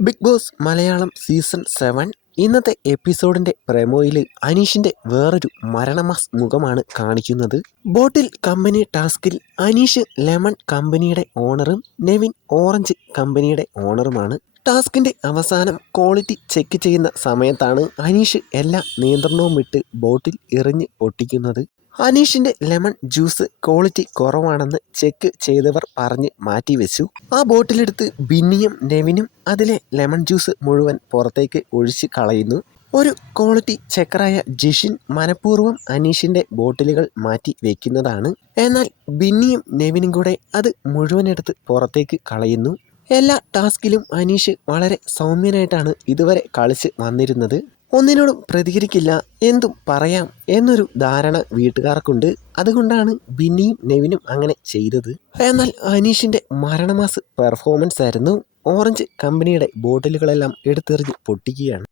Big boss Malayalam season 7 ഇന്നത്തെ എപ്പിസോഡിന്റെ പ്രമോയിൽ അനീഷിന്റെ വേറൊരു മരണമാസ് മുഖമാണ് കാണിക്കുന്നത്. ബോട്ടിൽ കമ്പനി ടാസ്കിൽ അനീഷ് ലെമൺ കമ്പനിയുടെ ഓണറും നെവിൻ ഓറഞ്ച് കമ്പനിയുടെ ഓണറുമാണ്. ടാസ്കിന്റെ അവസാനം ക്വാളിറ്റി ചെക്ക് ചെയ്യുന്ന സമയത്താണ് അനീഷ് എല്ലാ നിയന്ത്രണവും വിട്ട് ബോട്ടിൽ എറിഞ്ഞ് പൊട്ടിക്കുന്നത്. അനീഷിന്റെ ലെമൺ ജ്യൂസ് ക്വാളിറ്റി കുറവാണെന്ന് ചെക്ക് ചെയ്തവർ പറഞ്ഞ് മാറ്റിവെച്ചു. ആ ബോട്ടിലെടുത്ത് ബിന്നിയും നെവിനും അതിലെ ലെമൺ ജ്യൂസ് മുഴുവൻ പുറത്തേക്ക് ഒഴിച്ച് കളയുന്നു. ഒരു ക്വാളിറ്റി ചെക്കറായ ജിഷിൻ മനഃപൂർവ്വം അനീഷിന്റെ ബോട്ടിലുകൾ മാറ്റി വെക്കുന്നതാണ്. എന്നാൽ ബിന്നിയും നെവിനും കൂടെ അത് മുഴുവനെടുത്ത് പുറത്തേക്ക് കളയുന്നു. എല്ലാ ടാസ്കിലും അനീഷ് വളരെ സൗമ്യനായിട്ടാണ് ഇതുവരെ കളിച്ച് വന്നിരുന്നത്. ഒന്നിനോടും പ്രതികരിക്കില്ല, എന്തും പറയാം എന്നൊരു ധാരണ വീട്ടുകാർക്കുണ്ട്. അതുകൊണ്ടാണ് ബിന്നിയും നെവിനും അങ്ങനെ ചെയ്തത്. എന്നാൽ അനീഷിന്റെ മരണമാസ് പെർഫോമൻസ് ആയിരുന്നു. ഓറഞ്ച് കമ്പനിയുടെ ബോട്ടിലുകളെല്ലാം എടുത്തെറിഞ്ഞ് പൊട്ടിക്കുകയാണ്.